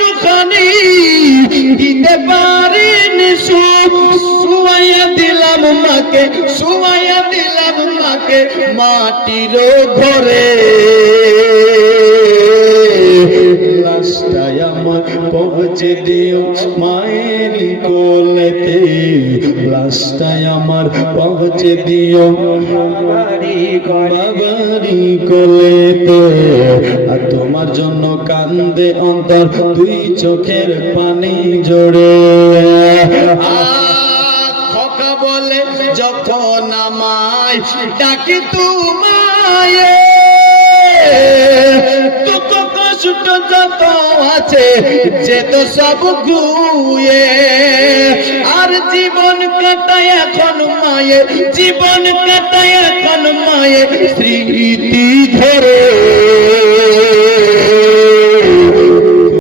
একটুখানি দিতে পারিনি সুখ, শুয়াইয়া দিলাম মাকে, শুয়াইয়া দিলাম মাকে মাটির ঘরে। লাশটাই আমার পৌঁছে দিও মায়ের কোলেতে, লাশটাই আমার পৌঁছে দিও বাবারি কোলেতে। আর তোমার জন্য কান্দে অন্তর দুই চোখের পানি জোড়ে। খোকা বলে যখন আমায় ডাকি তোমায়, দুঃখ কষ্ট যত আছে যে তো সব গুয়ে। আর জীবন কাটায় এখন মায়ে, জীবন কাটায় এখন মায়ে স্মৃতি ধরে।